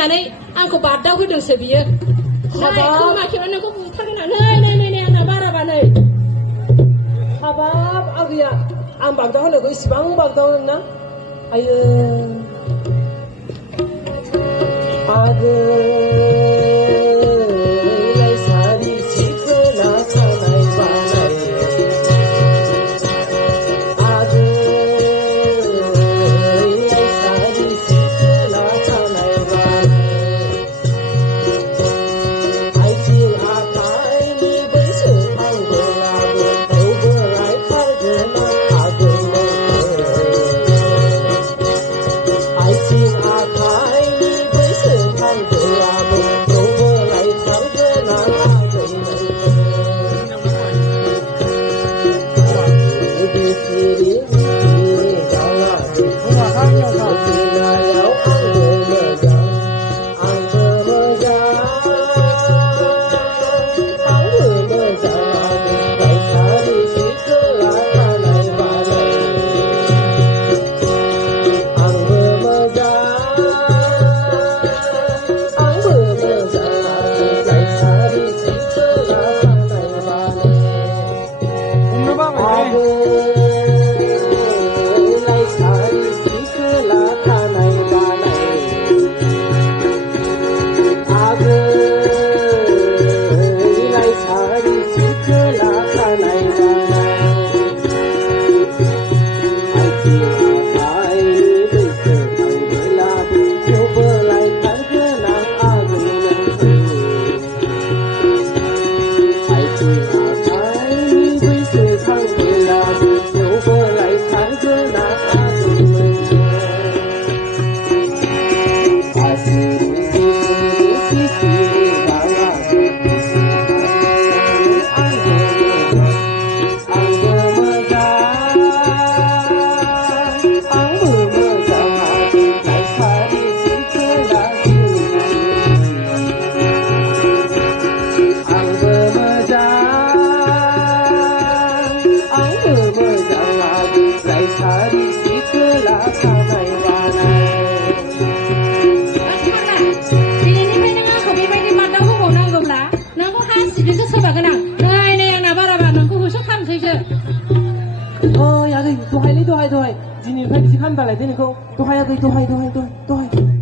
फैनानै आंखौ बादाव होदोंसो बियो मा खेबनानै नोंखौ बुथारगोन नै आंना बाराबा नै हाबाब आगैया आं बागदाव होनायखौ इसिबां बागदाव ना आयो आगै सारि सिखोना खानाय बानाय आगै सारि सिखोना खानाय बानाय आथिं आखाइनि बैसो थांबोलाबो थेवबो लायथारगोन आगै आथिं आखाइनि बैसो थांबोलाबो थेवबो लायथारगोन आगै बिसिरि गालाबो सिनायाव आंबो मोजां आंबो मोजां सारि सिखोना खानाय बानाय आंबो मोजां सारि सिखोना खानाय बानाय सारि सिखोना खानाय बानाय सारि सिखोना खानाय बानाय आथिं आखाइनि बैसो थांबोलाबो थेवबो लायथारगोन आगै नोंखौ आथिं आखाइनि बैसो थांबोलाबो थेवबो लायथारगोन आगै नोंखौ सिखिरि गालाबो आंबो मोजां सारि सिखोना आंबो मोजां सारि सिखोना खानाय बानाय दिनैनिफ्राय नों आंखौ बेबायदि बादाव होबावनांगौब्ला नोंखौ हासिबजोंसो सोबागोन आं नै आंना बाराबा नोंखौ होसोखानोसैसो ओइ आगै दहाय दिनैनिफ्राय बिदि खालामबालाय नोंखौ दहाय आगै दहाय